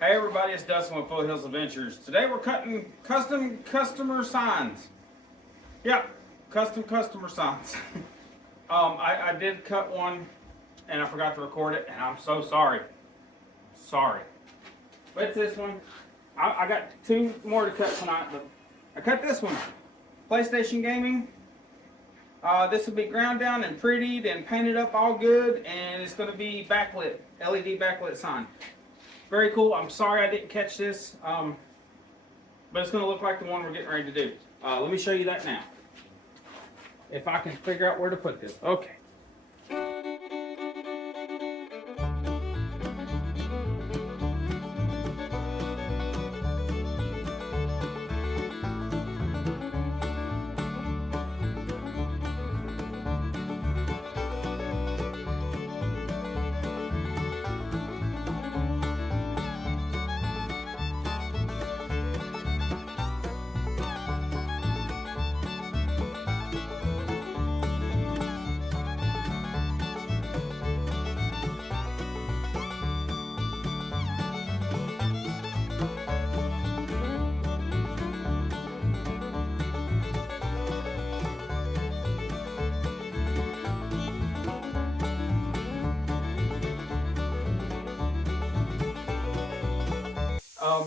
Hey everybody, it's Dustin with Foothills Adventures. Today we're cutting custom customer signs. Yep, custom customer signs. I did cut one and I forgot to record it, and I'm so sorry. Sorry. But it's this one. I got two more to cut tonight, but I cut this one. PlayStation Gaming. This will be ground down and prettied and painted up all good, and it's going to be backlit, LED backlit sign. Very cool. I'm sorry I didn't catch this, but it's going to look like the one we're getting ready to do. Let me show you that now. If I can figure out where to put this. Okay.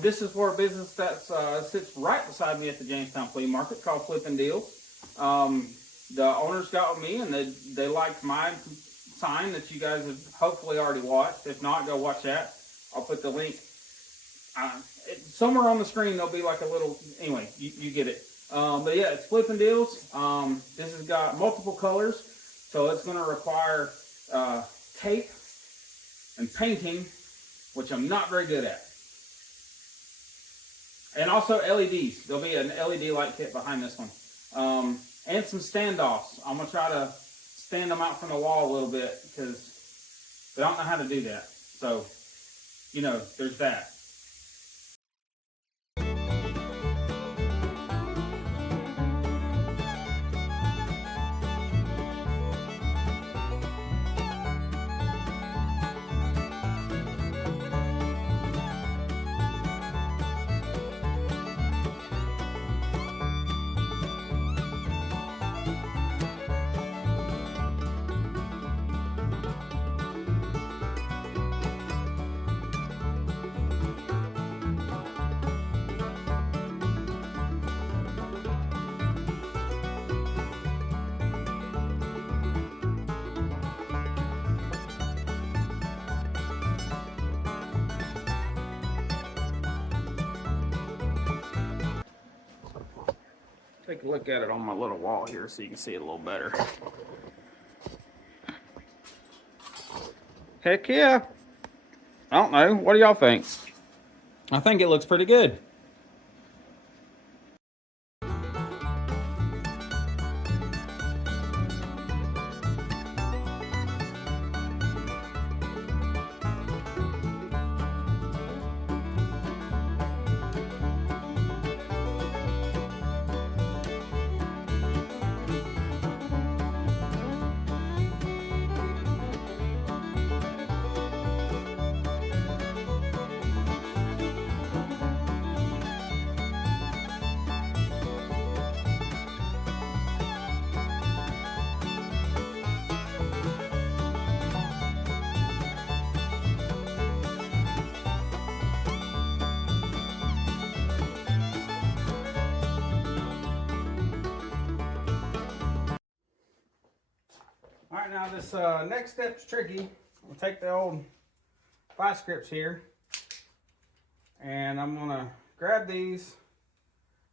This is for a business that sits right beside me at the Jamestown Flea Market called Flippin' Deals. The owners got with me and they liked my sign that you guys have hopefully already watched. If not, go watch that. I'll put the link. Somewhere on the screen there'll be like a little, anyway, you get it. But yeah, it's Flippin' Deals. This has got multiple colors, so it's going to require tape and painting, which I'm not very good at. And also LEDs. There'll be an LED light kit behind this one. And some standoffs. I'm going to try to stand them out from the wall a little bit because they don't know how to do that. So, you know, there's that. Take a look at it on my little wall here so you can see it a little better. Heck yeah. I don't know. What do y'all think? I think it looks pretty good. Alright, now this next step's tricky. We'll take the old vice grips here, and I'm going to grab these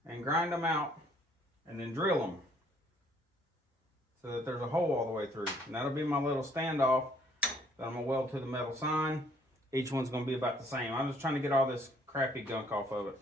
and grind them out and then drill them so that there's a hole all the way through. And that'll be my little standoff that I'm going to weld to the metal sign. Each one's going to be about the same. I'm just trying to get all this crappy gunk off of it.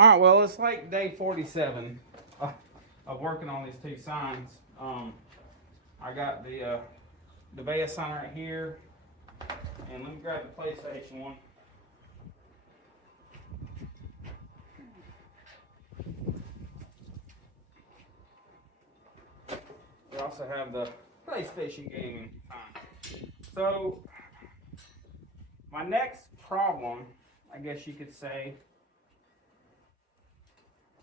All right, well, it's like day 47 of working on these two signs. I got the Bea sign right here, and let me grab the PlayStation one. We also have the PlayStation gaming sign. So, my next problem, I guess you could say,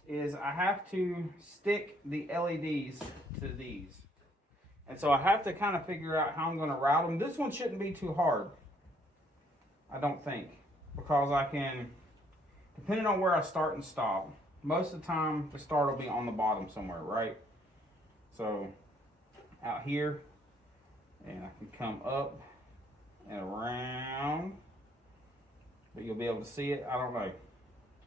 is I have to stick the LEDs to these. And so I have to kind of figure out how I'm going to route them. This one shouldn't be too hard, I don't think, because I can, depending on where I start and stop, most of the time the start will be on the bottom somewhere, right? So out here, and I can come up and around, but you'll be able to see it. I don't know.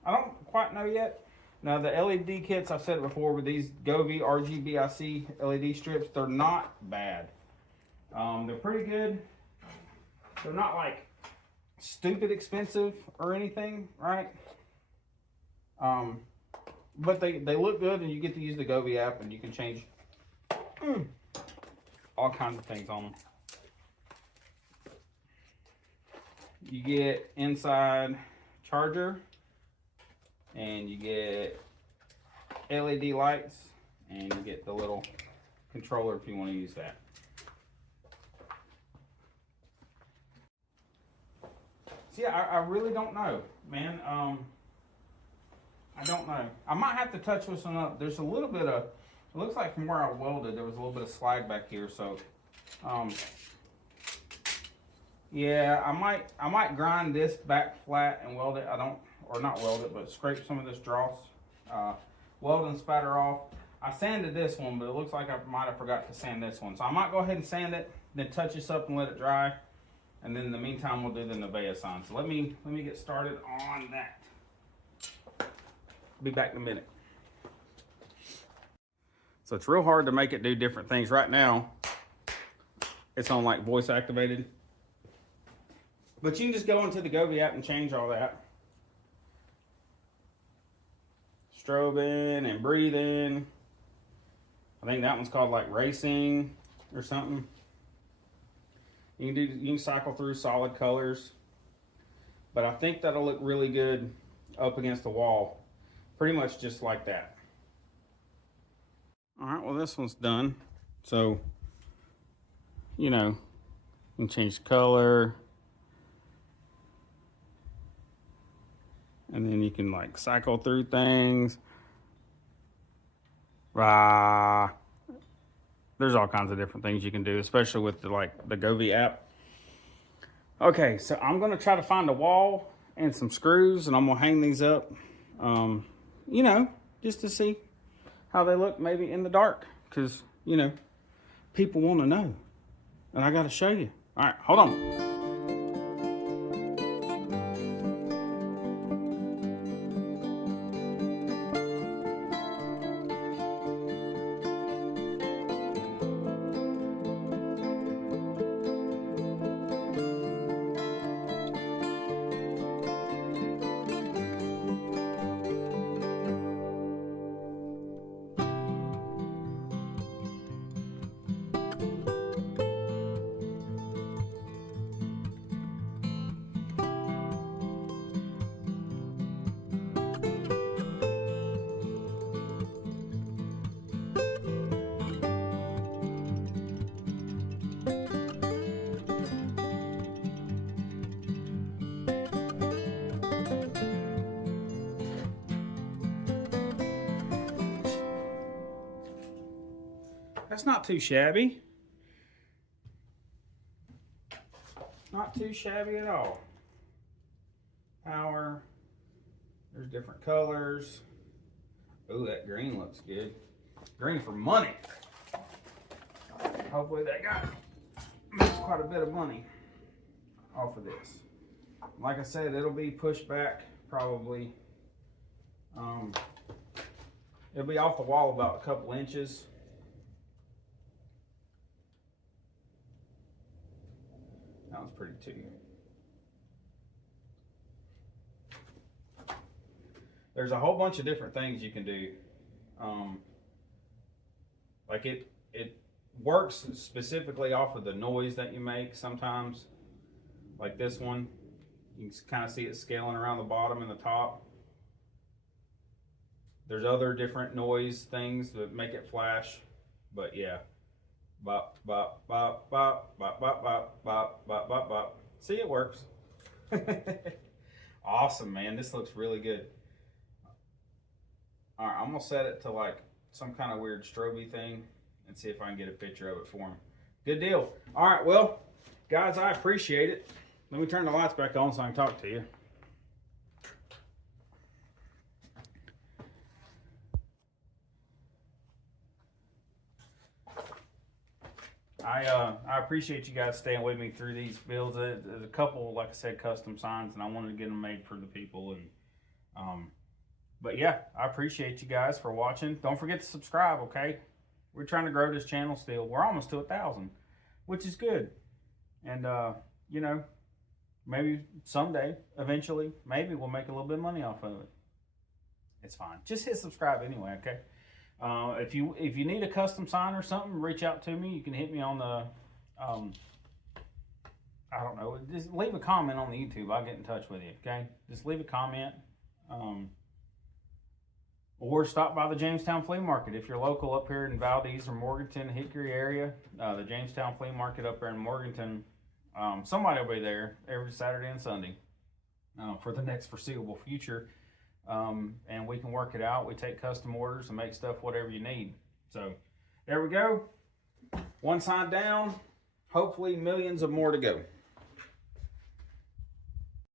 I don't quite know yet. Now the LED kits, I've said it before, with these Govee RGBIC LED strips, they're not bad. They're pretty good. They're not like stupid expensive or anything, right? But they look good, and you get to use the Govee app, and you can change all kinds of things on them. You get inside charger, and you get LED lights, and you get the little controller if you want to use that. So yeah, I really don't know, man. I don't know. I might have to touch this one up. There's a little bit of, it looks like from where I welded, there was a little bit of slag back here. So, yeah, I might grind this back flat and weld it. Or not weld it, but scrape some of this dross, weld and spatter off. I sanded this one, but it looks like I might have forgot to sand this one. So I might go ahead and sand it, then touch this up and let it dry. And then in the meantime, we'll do the Nivea sign. So let me get started on that. Be back in a minute. So it's real hard to make it do different things. Right now, it's on like voice activated. But you can just go into the Govee app and change all that. Strobing and breathing. I think that one's called like racing or something. You can cycle through solid colors. But I think that'll look really good up against the wall. Pretty much just like that. All right, well, this one's done. So, you know, you can change the color. And then you can like cycle through things. There's all kinds of different things you can do, especially with the Govee app. Okay, so I'm gonna try to find a wall and some screws, and I'm gonna hang these up, you know, just to see how they look maybe in the dark, because, you know, people want to know, and I got to show you. All right, hold on. That's not too shabby. Not too shabby at all. Power. There's different colors. Ooh, that green looks good. Green for money. Hopefully that guy makes quite a bit of money off of this. Like I said, it'll be pushed back probably. It'll be off the wall about a couple inches. That was pretty too. There's a whole bunch of different things you can do. Like it works specifically off of the noise that you make sometimes. Like this one, you can kind of see it scaling around the bottom and the top. There's other different noise things that make it flash, but yeah. Bop, bop, bop, bop, bop, bop, bop, bop, bop, bop, bop. See, it works. Awesome, man. This looks really good. All right, I'm gonna set it to like some kind of weird strobe thing and see if I can get a picture of it for him. Good deal. All right, well, guys, I appreciate it. Let me turn the lights back on so I can talk to you. I appreciate you guys staying with me through these builds. There's a couple, like I said, custom signs, and I wanted to get them made for the people. And but yeah, I appreciate you guys for watching. Don't forget to subscribe, okay? We're trying to grow this channel still. We're almost to 1,000, which is good. And you know, maybe someday, eventually, maybe we'll make a little bit of money off of it. It's fine. Just hit subscribe anyway, okay? If you need a custom sign or something, reach out to me. You can hit me on the, I don't know, just leave a comment on the YouTube. I'll get in touch with you, okay? Just leave a comment. Or stop by the Jamestown Flea Market. If you're local up here in Valdez or Morganton, Hickory area, the Jamestown Flea Market up there in Morganton, somebody will be there every Saturday and Sunday for the next foreseeable future. And we can work it out. We take custom orders and make stuff whatever you need. So there we go. One sign down, hopefully millions of more to go.